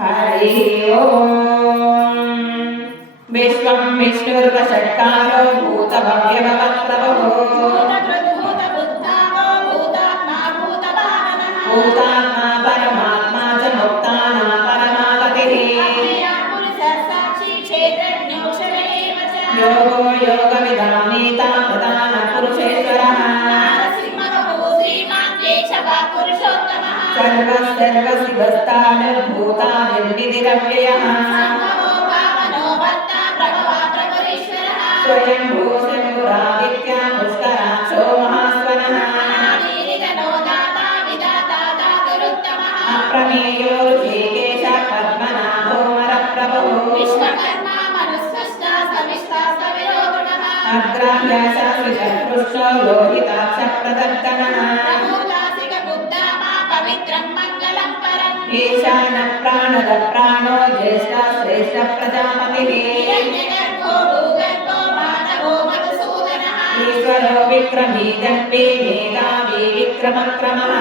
हरि ओम। विश्वं विष्णुर्वषट्कारो भूतभव्यभवत्प्रभुः भूतात्मा परमात्मा च मुक्तानां परमागतिः योगो योगविदां नीता प्रधानपुरुषेश्वरः सर्वस्तानुर्भूतानिर्निधिरव्ययः स्वयंभू शम्भुरादित्या पुष्कराक्षो महास्वनः अप्रमेयो ऋषिकेश पद्मनाभो मरप्रभुः अग्राह्य शाश्वतकृष्णो लोहिताक्षप्रदर्शनः ईशान प्राणद प्राणो ज्येष्ठ श्रेष्ठ प्रजापतिः ईश्वरो विक्रमी जन्मे मेधावी विक्रमक्रमः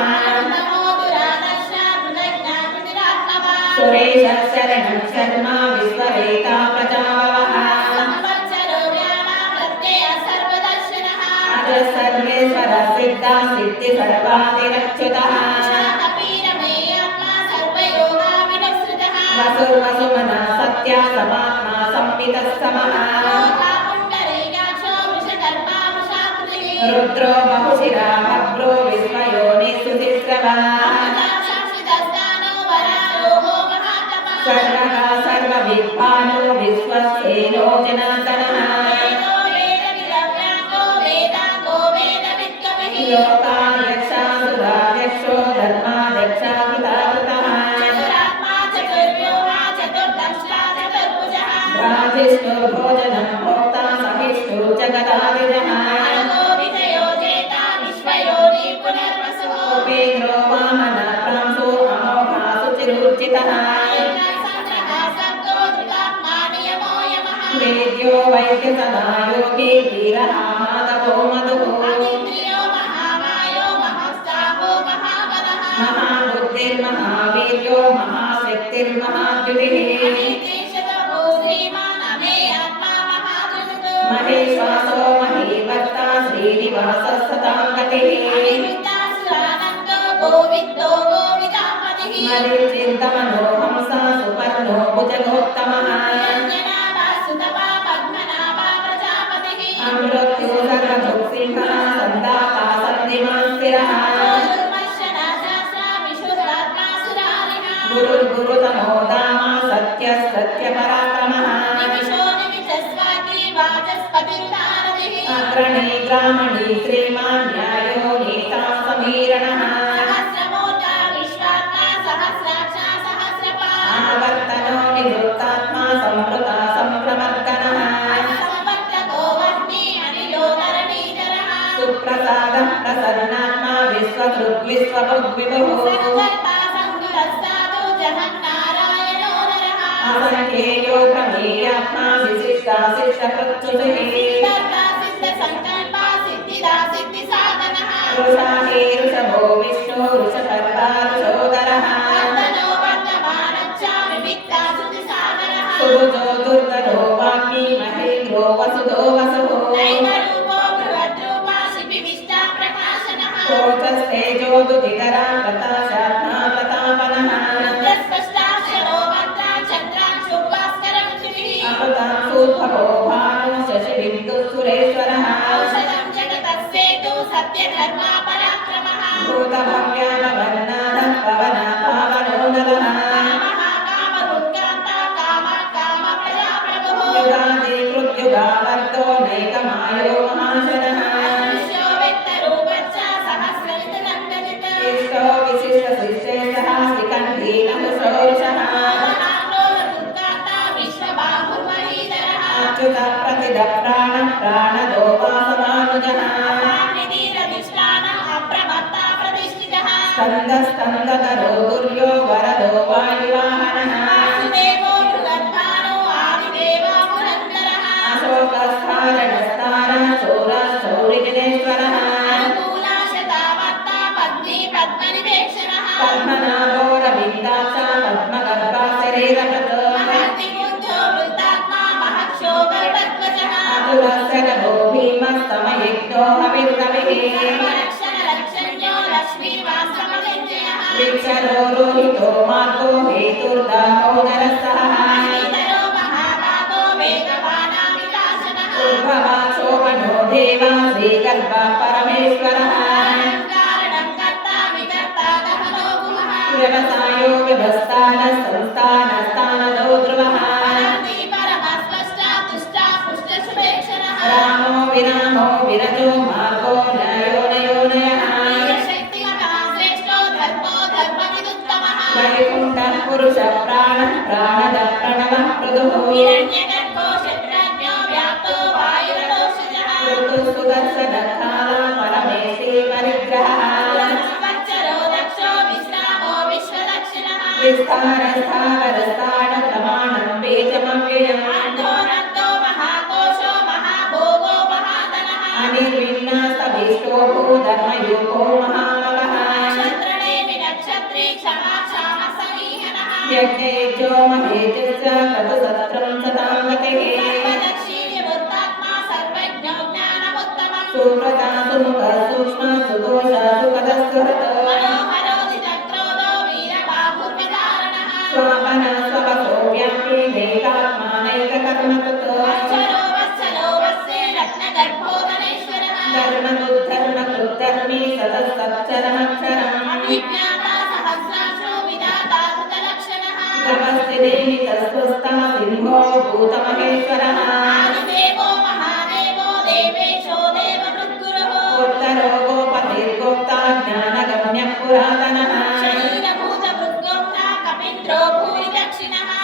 सुरेश शरणं शर्मा विश्ववेता प्रजाववः अज सर्वेश्वर सिद्धा सिद्धि सर्वादिरच्युतः वसुर्वसुमना सत्या समात्मा संवितः समः रुद्रो बहुशिरा भद्रो विश्वयोनिषु तिस्रवः सर्वः सर्वविद्वानो विश्वसेनो जनार्दनः लोकाध्यक्षासुराध्यक्षो धर्माध्यक्षाकृताकृतः भोजनं भोक्ता सहिष्णुर्जगदादिजः उपेन्द्रो वामन प्रांशो अमोघा शुचिरुचितः वेद्यो वैद्य सदा योगी वीरः माधवो मधुः महाबुद्धिर्महावीर्यो महाशक्तिर्महाद्युतिः महेश्वासो महीभर्ता श्रीनिवासः सतां गतिः मरीचिर्दमनो हंसा सुपर्णो भुजगोत्तमः अमृत्यो सर्वभुक्सिंहः सन्दाता सन्निमान् स्थिरः गुरुर्गुरुतमो दामा सत्यः सत्यपराक्रमः अग्रणी ग्रामणी श्रीमान् न्यायो नीता समीरणः आवर्तनो निवृत्तात्मा संवृता संप्रवर्तनः सुप्रसादः प्रसन्नात्मा विश्वकृत् विश्वभुग्विभुः असंख्येयो प्रमेयात्मा विशिष्टा शिष्टकृत्सुभिः ऋषाहे ऋषभो विष्णु ऋषपर्वा ऋषोदरः सुभुजो दुर्धरो वाग्मी महेन्द्रो वसुधो वसुः कोचस्तेजो दुदितरा प्रताशात्मा प्रतापनः अमृतांशुद्भवो भानो शशिबिन्दुः सुरेश्वरः भूतभव्यानवर्णानः पवनः पावनो नरः युगादिकृत्युगावर्तो नैकमायो महाशनः इष्टो विशिष्टशिष्टेशः शिखण्डी नहुषोरुषः अच्युतः प्रतिदः प्राणः प्राणदो वासवानुजः स्कन्दस्तन्दधरो दुर्यो वरदो वायुवाहनः अशोकस्थारणस्तारः शूरः शौरिजनेश्वरः पद्मनाभो रविन्दाक्षः पद्मगर्भासिर सहस्रनभो भीमस्तमयज्ञो हविर्रविः विक्षरो रोहितो मार्गो हेतुर्दामोदरसः उद्भवा शोभनो देवा श्रीगर्भा परमेश्वरः व्यवसायो व्यवस्थान संस्थानस्थानदो ध्रुवः रामो विरामो विरजो मार्गो नयो नयो नयः वैकुण्ठः पुरुष प्राणः प्राणद प्रणवः प्रदुः ऋतुः सुदर्शनकाल परमेशे परिग्रहः विस्तारस्थावरस्थान प्रमाणं वेदमव्ययम् अनिर्विण्णस्तविष्टो भूधर्मयुगो महामवः यज्ञेजो महेजश्च क्रतुसत्रं सतां गतिः सुव्रता सुमुखः सूक्ष्मः सुदोषः सुखदस्सुहृत् स्वापनः स्वपसो व्यापी नैकात्मानैककर्मकृत् धर्मकृद्धर्मी सतः सच्चरमक्षरम् तपस्थिदेहि तस्वस्था सिंहो भूतमहेश्वरः उत्तरो गोपतिर्गोप्ता ज्ञानगम्यः पुरातनः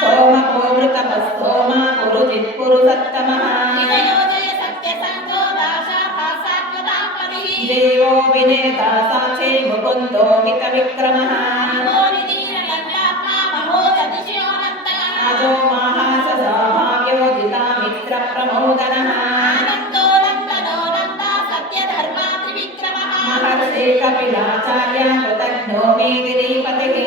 सोमको मृतपस्तोमा पुरुजित्पुरुषत्तमः देवो विनेता साक्षी मुकुन्दो मितविक्रमः अजो महासभाव्यो जितामित्रप्रमोदनः महर्षि कपिलाचार्य कृतज्ञो मेदिनीपतिः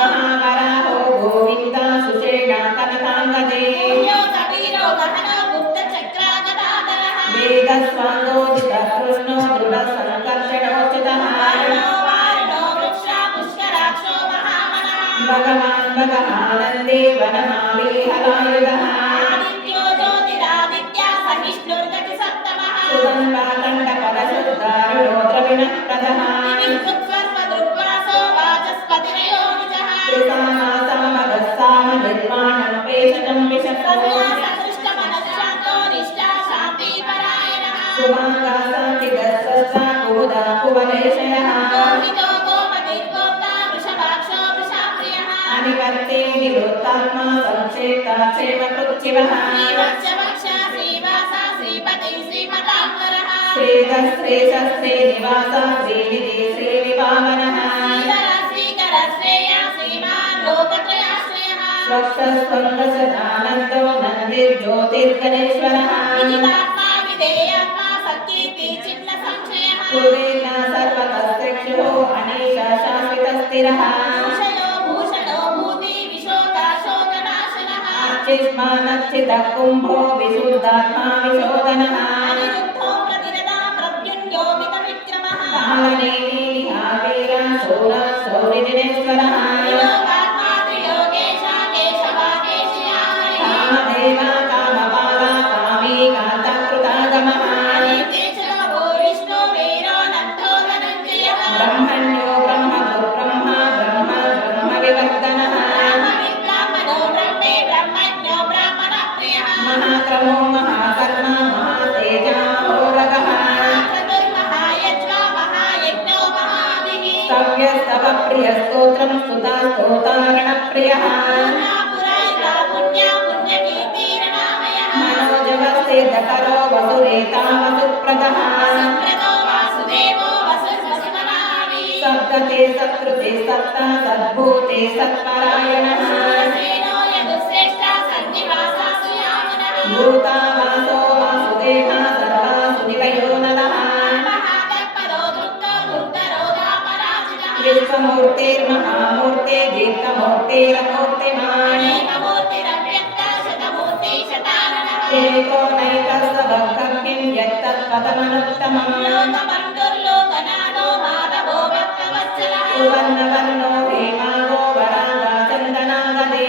महावराहो गोविन्दा सुषेणा कनकाङ्गजे वेदस्वाङ्गोदितः कृष्णो दृढसङ्कर्षणोचितः भगवान् भगवानन्दे वनमालीहलायुधः सुदम्बाकण्ठपरशुद्धारुणो द्रविणः प्रदः त्रिसामासामगस्साम निर्वाणं पेशजं विशतो शुभाङ्गासातिगस्सा कुमुदा कुवलेशयः अनिवर्ते निवृत्तात्मा संक्षेप्ता क्षेमकृच्छिवः श्रीधश्रेषश्री निवासा श्रीनिधि श्रीविभावनः स्वक्षस्वङ्गसदानन्दो नन्दिर्ज्योतिर्गणेश्वरः कुलेन सर्वतस्तिक्षुः अनीशा शाश्वतस्थिरः अर्चिष्मानच्चितः कुम्भो विशुद्धात्मा विशोधनः कालनेमिनिहावीरा शूरः शौरिजिनेश्वरः कामदेवा कामबाला कामी कान्तकृतागमः ब्रह्मण्यो ब्रह्मगुर्ब्रह्मा ब्रह्म ब्रह्मविवर्धनः महाक्रमो महाकर्मा महातेजा महोरगः स्तव्यस्तव प्रियस्तोत्रं स्तुता स्तोतारणप्रियः मनोजवस्तेजकरो वसुरेता वसुप्रदः सद्गते सत्कृते सत्ता सद्भूते सत्परायणः भूतावासो वासुदेवा सर्वासुनिलयो नरः विश्वमूर्तिर्महामूर्ते दीर्घमूर्तिरमूर्तिमान् एको नैकस्य भक्तकिं यत्तत्पदमनुत्तमम् लोकबन्धुर्लोकनाथो माधवो भक्तवत्सलः सुवर्णवर्णो हेमाङ्गो वराङ्गा चन्दनाङ्गदे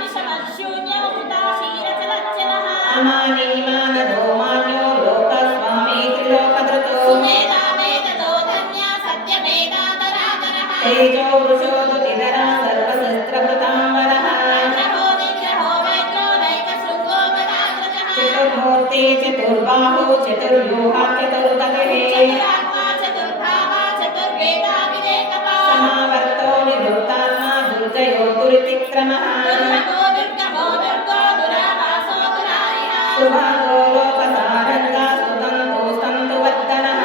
विषमशून्यो कृताशीरचलच्चलः अमानी मानदो मान्यो लोकस्वामी त्रिलोकधृतो सुमेधा मेधतो धन्या सत्यमेधाधराधरः तेजो वृषो दुतिधरा सर्वशस्त्रभृताम्बरः निग्रहो निग्रहो वैद्यो नैकशृङ्गो गदाग्रजः चतुर्मूर्ति चतुर्बाहु चतुर्व्यूहा चतुर्गतिः चतुरात्मा चतुर्भावा चतुर्वेदा विवेकपाः समावर्तो निवृत्तात्मा दुर्जयो दुरितिक्रमः दुर्गमो दुर्गमो दुर्गो दुरावासो दुरारिः सुभागो लोकसारङ्गा स्तुतन्तु स्तन्तु वर्धनः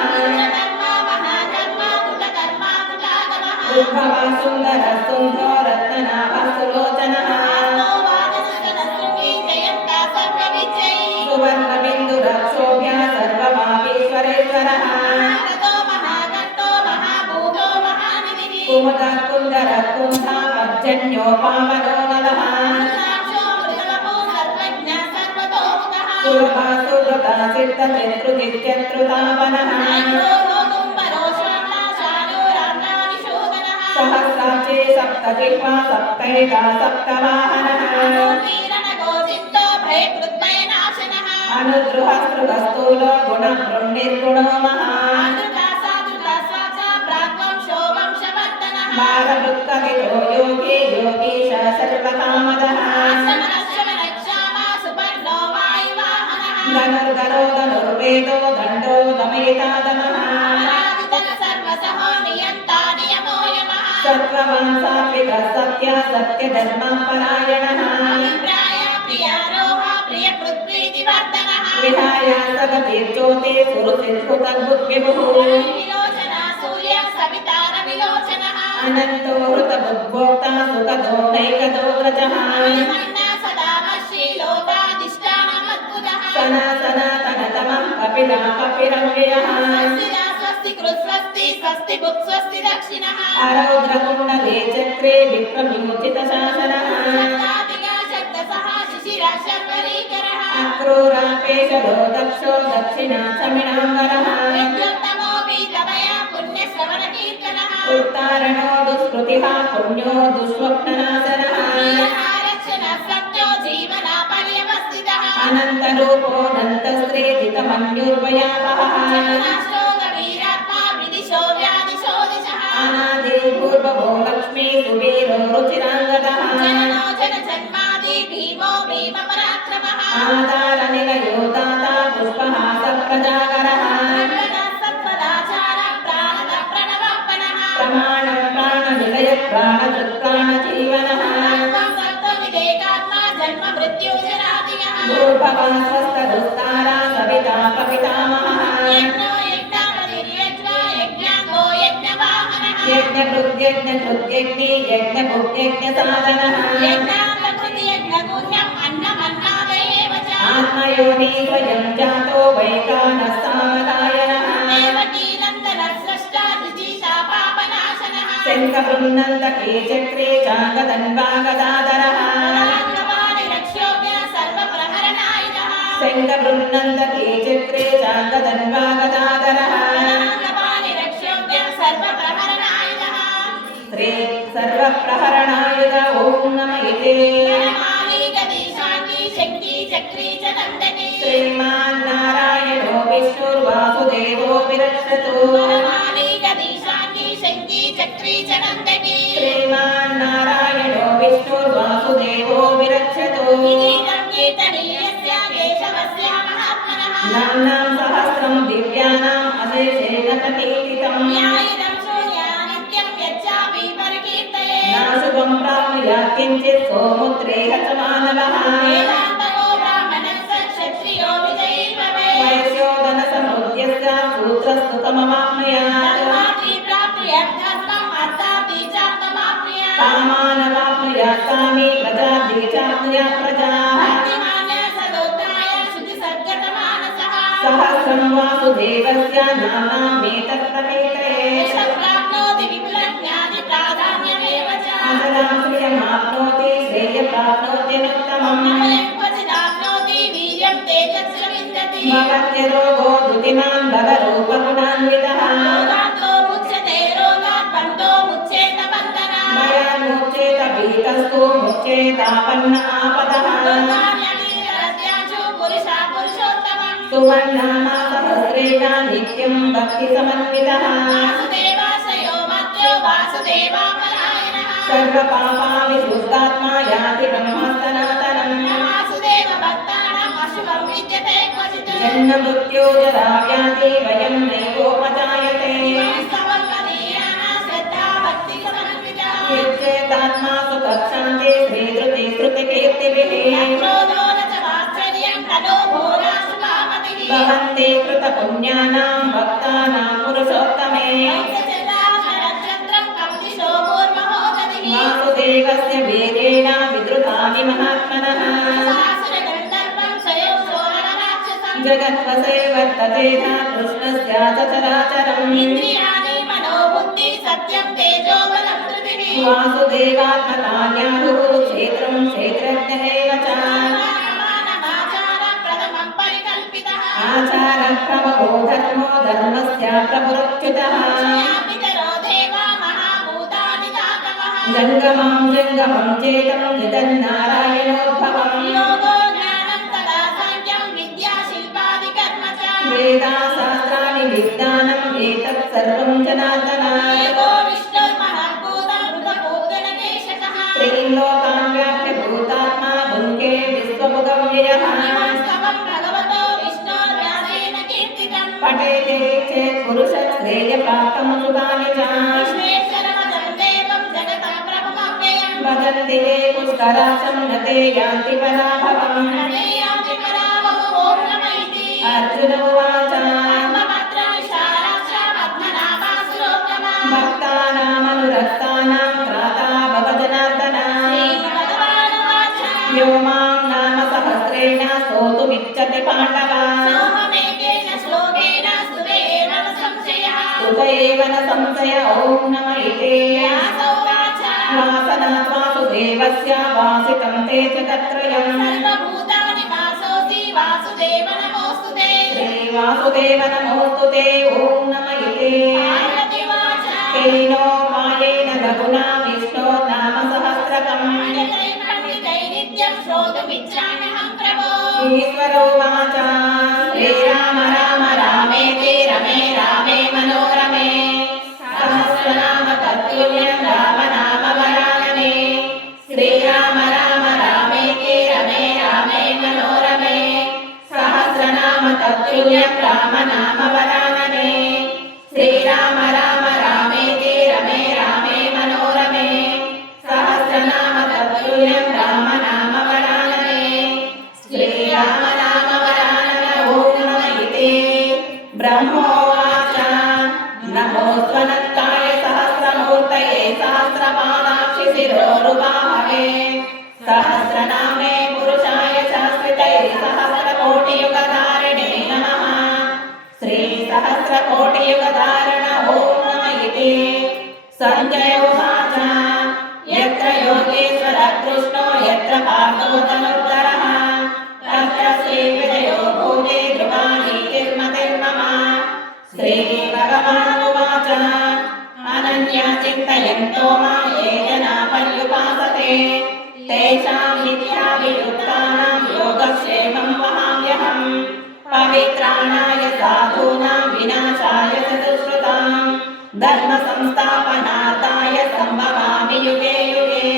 कर्मा महाकर्मा कृतकर्मा कृतागमः उद्भवः सुन्दरः सुन्दरो रत्ननाभः सुलोचनः आत्मो वादसुतनस्तुति जयन्ता सर्वविजयी सुवर्णबिन्दुरक्षोभ्यः सर्वभावेश्वरेश्वरः महागतो महागतो महाभूतो महानिधिः कुमुदः कुन्दरः कुन्धा पर्जन्यो पावनो नलः रुद्राक्षो मृदवपो सर्वज्ञ सर्वतोमुखः सुरभा सुव्रतः सिद्धचत्रुजित्यत्रुतापनः नायको तुम्बरो श्यामलाशालो राम्नाविशोधनः सहस्राक्षे सप्तजिह्वा सप्तैका सप्तवाहनः कीरणगो चित्तो भयकृद्भयनाशनः अनुद्रुहस्तृगस्थूलो गुणबृन्निर्गुणो महान् आदृता सादृता स्वासा प्राग्वंशो वंशवर्धनः भारवृत्कवितो योगी योगीश सर्वकामदः आश्रमनश्रमनक्षामा सुपर्णो वायुवाहनः धनुर्धरो धनुर्वेदो दण्डो दमयितादमः आराधितः सर्वसहो नियन्ता नियमो यमः सत्त्ववान् सात्विकः सत्यः सत्यधर्मपरायणः अभिप्राय प्रियारोहा प्रियकृत्प्रीतिवर्धनः विहाय सगतिर्ज्योतिः सुरुचिर्भुतद्भुग्विभुः विलोचना सूर्य सवितार विलोचनः अनन्तो हृतबुद्भोक्ता सुखदो नैकदो व्रजः मन्ना सदा वशी लोकाधिष्ठानमद्भुतः सनातनतमः कपिला कपिरव्ययः स्वस्तिदा स्वस्ति कृत् स्वस्ति स्वस्ति भुक् स्वस्ति दक्षिणः अरौद्रकुण्डले चक्रे विप्रम्योचितशासनः शक्तादिगा शक्तसः शिशिरा शर्वरीकरः अक्रूरापेशलो दक्षो दक्षिणाचमिणाम्बरः यज्ञोत्तमो वीतमया पुण्यश्रवणकीर्तनः उत्तारणो दुष्कृतिः पुण्यो दुष्स्वप्ननाशनः रक्षणः सत्यो जीवना पर्यवस्थितः अनन्तरूपोऽनन्तस्त्रीजितमन्युर्वयापहः चतुराष्टो गवीरात्मा विदिशो व्यादिशो दिशः अनादिर्भूर्भवो लक्ष्मी सुवीरो रुचिराङ्गदः जननो जनजन्मादि भीमो भीमपराक्रमः आधारनिलयो दाता पुष्पहासप्रजागरः प्रगणः सत्पदाचार प्राणद प्रणवापनः प्रमाणं प्राणनिलय प्राणदृक्प्राणजीवनः आत्मा सत्त्वविवेकात्मा जन्म मृत्युजरादिगः भूर्भवः स्वस्तदुस्तारा सविता पितामहः यज्ञो यज्ञापतिर्यज्ञ यज्ञाङ्गो यज्ञवाहनः यज्ञकृत्यज्ञकृत्यज्ञी यज्ञभुक्यज्ञसाधनः यज्ञान्तकृति यज्ञगुह्यम् अन्नमन्नादयेव च आत्मयोनि स्वयं जातो वैकानः सामदायनः देवकीनन्दनः स्रष्टा द्विजीशा पापनाशनः शङ्खबृन्नन्दके चक्रे चाङ्गदन्वागदाधरः पुराङ्गपाणिरक्षोभ्य सर्वप्रहरणायुधः शङ्खबृन्नन्दके चक्रे चाङ्गदन्वागदाधरः पुराङ्गपाणिरक्षोभ्य सर्वप्रहरणायुधः श्री सर्वप्रहरणायुध ॐ नम इति वरमाली गदीशाङ्गी शङ्की चक्री च नन्दनी श्रीमान्नारायणो विष्णुर्वासुदेवो विरक्षतु वरमाली गदीशाङ्गी शङ्की चक्री च नन्दनी श्रीमान्नारायणो विष्णुर्वासुदेवो विरक्षतु गीतं कीर्तनीयस्य केशवस्य महात्मनः नाम्नां सहस्रं दिव्यानाम् अशेषेण प्रकीर्तितम् न्यायिनं शून्या नित्यं यच्चापि परिकीर्तये नाशुभं प्राप्नुयात् किञ्चित् सोमुद्रेह च मानवः वेदान्तको ब्राह्मणस्य क्षत्रियो विजयी भवेत् वैश्योदनसमुद्यस्य सूत्रस्तुतमवाप्नुयात् धर्मार्थी प्राप्नुयात् धर्मम् अर्थार्थी चार्थमाप्नुयात् कामानवाप्नुयात् कामी प्रजार्थी चाप्नुयात् प्रजाः भक्तिमान्य सदोत्थाय शुचिसद्गतमानसः सहस्रं वासुदेवस्य नाम्नामेतत् प्रकीर्तये यशप्राप्नोति विपुलज्ञातिप्राधान्यमेव च अजरां श्रियमाप्नोति श्रेयप्राप्नोत्यनुत्तमम् अमलं क्वचिदाप्नोति वीर्यं भवत्यरोगो दुतिमान् भवरूपगुणान्वितः रोगान्तो मुच्यते रोगात् बन्धो मुच्येत बन्धनात् भयान्मुच्येत भीतस्तु मुच्येतापन्न आपदः लोकान्यतीरत्याशु पुरुषा पुरुषोत्तमम् सुवर्णामा सहस्रेण नित्यं भक्तिसमन्वितः वासुदेवाश्रयो मद्यो वासुदेवापरायणः सर्वपापा विशुद्धात्मा याति ब्रह्मसनातनम् वासुदेव भक्तानाम् अशुभं विद्यते क्वचित् जन्ममृत्यो जरा व्याधि वयं नैवोपजायते समर्पणीयाना श्रद्धा भक्ति समन्विता यच्चेतात्मा सुखशान्ति श्रीधृति श्रुतिकीर्तिभिः क्रोधो न च वात्सल्यं न लोभो नाशुभामतिः भवन्ति कृतपुण्यानां भक्तानां पुरुषोत्तमे नक्षत्रं कं दिशो भूर्महोदधिः वासुदेवस्य वीर्येण विद्रुतामि महात्मनः सहस्रगन्धर्वं स्वयं राक्षसं जगत्वसे वर्तते धा कृष्णस्य चराचरम् इन्द्रियाणि मनोबुद्धि सत्यं तेजो बलं धृतिः वासुदेवात्मकान्याहुः क्षेत्रं क्षेत्रज्ञ एव च प्रथमं परिकल्पितः आचारप्रभवो धर्मो धर्मस्य प्रभुरच्युतः पितरो देवा महाभूतानि धातवः जङ्गमं जङ्गमं चेतं जगन्नारायणोद्भवम् योगो ज्ञानं तदा साङ्ख्यं विद्या शिल्पादिकर्म च वेदाशास्त्राणि विज्ञानम् एतत् सर्वं जनार्दन एको विष्णुर्महाभूतं हृतभूतनकेशकः त्रीन् लोकान् व्याप्य भूतात्मा भुङ्क्ते विश्वभुगव्ययः स्तवं भगवतो विष्णोर्व्यासेन कीर्तितं पठेते चेत् पुरुषश्रेयप्राप्तं सुखानि च विश्वेश्वरमजं देवं जगतः प्रभुमव्ययं वदन्ति ये पुष्कराशं न ते यान्ति पराभवम् हरेयाति परावहो ॐ नमः इति अर्जुन उवाच भक्तानामनुरक्तानां त्राता भव जनार्दन यो मां नाम सहस्रेण स्तोतुमिच्छति पाण्डव स्तुत एव न संशय ॐ नम इति वासनात् वासुदेवस्य वासितं ते जगत्त्रयम् श्रीवासुदेव नमोऽस्तु ते ॐ नम इति केनो मायेन रघुना विष्णो नाम सहस्रकम् ईश्वरो वाच श्रीराम राम रामेति रमे रामे मनोरमे सहस्रनाम तत्तुल्यं राम नाम वरानने श्रीराम राम रामेति रमे रामे मनोरमे सहस्रनाम तत्तुल्यं राम नाम वरानने श्रीराम राम रामेति रमे रामे मनोरमे सहस्रनाम तत्तुल्यं राम नाम वरानने श्रीराम नाम वरानन ॐ नम इति ब्रह्मोवाच नमोऽस्त्वनन्ताय सहस्रमूर्तये सहस्रपादाक्षि शिरोरुबाहवे सहस्रनामे पुरुषाय सहस्रितये सहस्रकोटियुगधारिणे नमः श्रीसहस्रकोटियुगधारण ॐ नम इति सञ्जय उवाच यत्र योगेश्वर कृष्णो यत्र पार्थो धनुर्धरः तत्र श्रीविजयो भूते ध्रुवानीतिर्मतिर्मम श्रीभगवानुवाच अनन्या चिन्तयन्तो मां ये जना पर्युपासते तेषां नित्याभियुक्तानां योगक्षेमं वहाम्यहम् पवित्राणाय साधूनां विनाशाय च दुष्कृतां धर्मसंस्थापनार्थाय सम्भवामि युगे युगे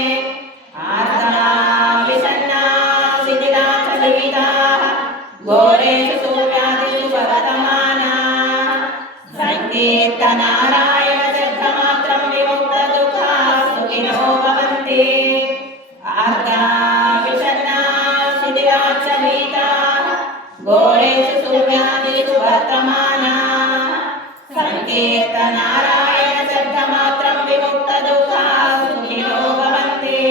आर्द्राविषण्णाः शिथिलाचलिताः घोरेषु सूर्यादिषु वर्तमानाः सङ्कीर्तनारायणशब्दमात्रं विमुक्तदुःखाः सुखिनो भवन्ति आर्द्राविषण्णाः शिथिलाचलिताः घोरेषु सूर्यादिषु वर्तमानाः सङ्कीर्तनारायणशब्दमात्रं विमुक्तदुःखाः सुखिनो भवन्ति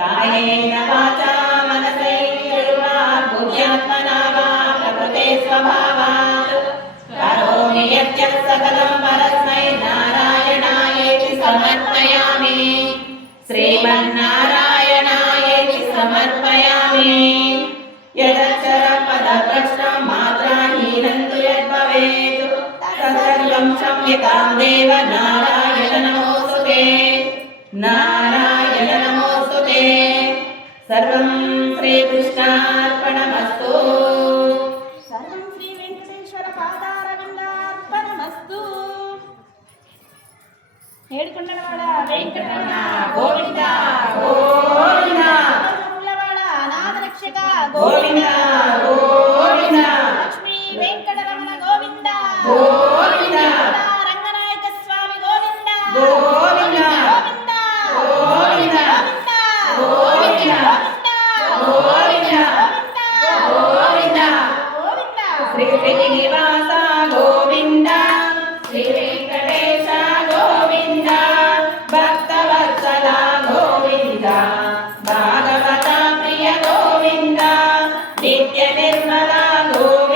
कायेन वाचा मनसैर्वा बुद्ध्यात्मना वा प्रकृते स्वभावात् करोमि यद्यत् सकलं परस्मै नारायणायेति समर्पयामि श्रीमन्नारायणायेति समर्पयामि यदक्षरपदभ्रष्टं मात्र काम्यतां देव नारायण नमोऽस्तुते नारायण नमोऽस्तुते सर्वं श्रीकृष्णार्पणमस्तु సర్వం శ్రీ వెంకటేశ్వర పాదారవిందార్పణమస్తు. ఏడుకొండలవాడ వెంకటరమణ గోవింద గోవింద పుల్లవాడ అనాథ రక్షక గోవింద గోవింద లక్ష్మీ వెంకటరమణ గోవింద గోవింద రంగనాయక స్వామి గోవింద గోవింద గోవింద గోవింద గోవింద గోవింద గోవింద శ్రీ శ్రీనివాస గోవింద శ్రీ వెంకటేశ గోవింద భక్తవత్సల గోవింద భాగవత ప్రియ గోవింద నిత్య నిర్మల గోవింద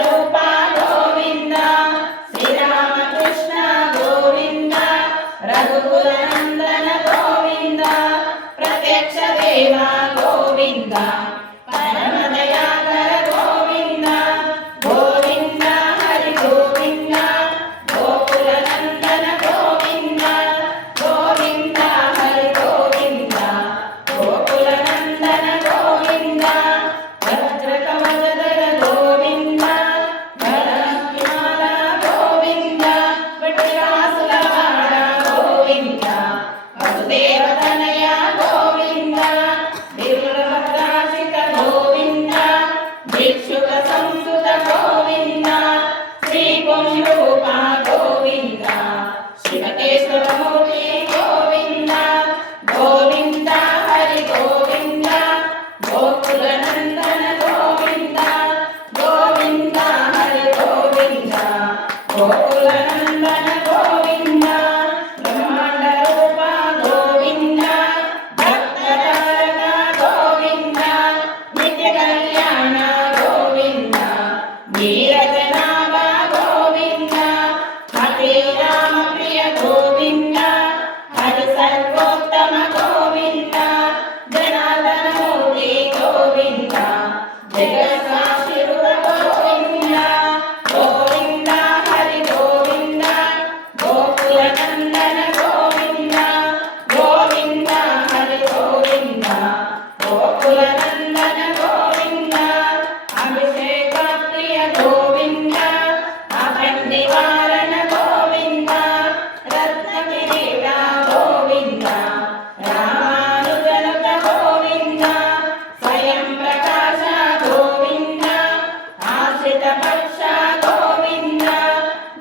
రూప గోవింద శ్రీరామకృష్ణ గోవింద రఘుకుల నందన గోవింద ప్రత్యక్ష దేవ గోవింద పరమ దయాకర గోవింద గోవింద హరి గోవింద గోకుల నందన గోవింద గోవింద హరి గోవింద గోకుల నందన గోవింద వజ్ర కవచధర గోవింద గణమాల గోవింద వటిరాసుల వాడ గోవింద వసుదేవ తనయ గోవింద దివ్యభద్రాక్షిత గోవింద భిక్షుక సంస్కృత గోవింద శ్రీ పుంరూప గోవింద శివకేశవమూర్తి గోవింద గోవింద హరి గోవింద గోకుల నందన గోవింద గోవింద హరి గోవింద గోకుల నందన గోవింద బ్రహ్మాండ రూప గోవింద భక్తతారక గోవింద నిత్య కళ్యాణ గోవింద నీరజనాభ గోవింద హరి రామ ప్రియ గోవింద హరి సర్వోత్తమ గోవింద జనార్దన మూర్తి గోవింద జగత్సాక్షి రూప గోవింద గోవింద హరి గోవింద గోకుల నందన గోవింద గోవింద హరి గోవింద గోకుల నందన గోవింద అభిషేక ప్రియ గోవింద అఖండ నివారణ గోవింద రత్న కిరీట గోవింద రామానుజనుత గోవింద స్వయం ప్రకాశ గోవింద ఆశ్రిత పక్ష గోవింద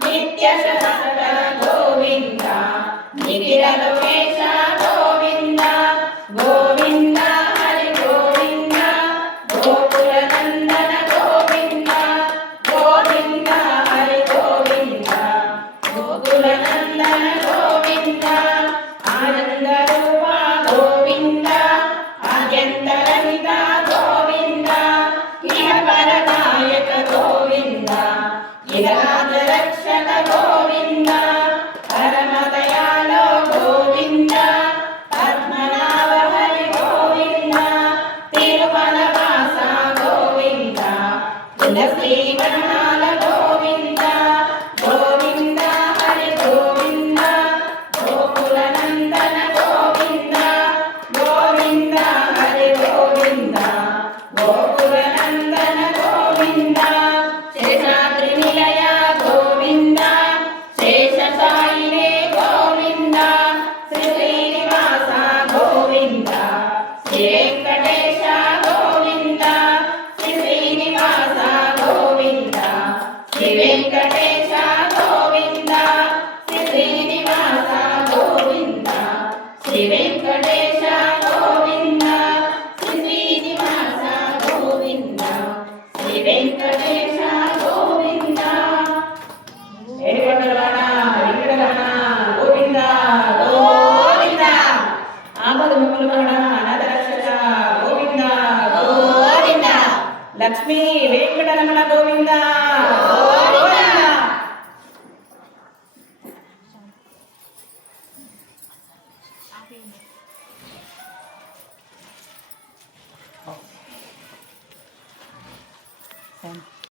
నిత్య శరణ గోవింద నిఖిల లోకేశ గోవింద గోవింద హరి గోవింద గోకుల నందన గోవింద గోవింద హరి గోవింద గోకుల నందన గోవింద ఆనంద రూప గోవింద ఆద్యంతరహిత గోవింద ఇహ పరదాయక గోవింద ఇహరాజ రక్షక గోవింద పరమ దయాళో గోవింద పద్మనాభ హరి గోవింద తిరుమల వాస గోవింద తులసీ వనాల గోవింద గోవింద హరి గోవింద గోకుల నందన గోవింద గోవింద హరి గోవింద గోకుల నందన గోవింద శేషాద్రి నిలయ గోవింద శేషసాయినే గోవింద శ్రీ శ్రీనివాస గోవింద శ్రీ వెంకటేశ గోవింద శ్రీ శ్రీనివాస గోవింద శ్రీ వెంకటేశ గోవింద శ్రీ శ్రీనివాస గోవింద శ్రీ వెంకటేశ గోవింద శ్రీ శ్రీనివాస గోవింద శ్రీ వెంకటేశ గోవింద ఏడుకొండలవాడ వెంకటరమణ గోవింద గోవింద ఆపద ముక్కులవాడ అనాథ రక్షక గోవింద గోవింద లక్ష్మీ వెంకటరమణ గోవింద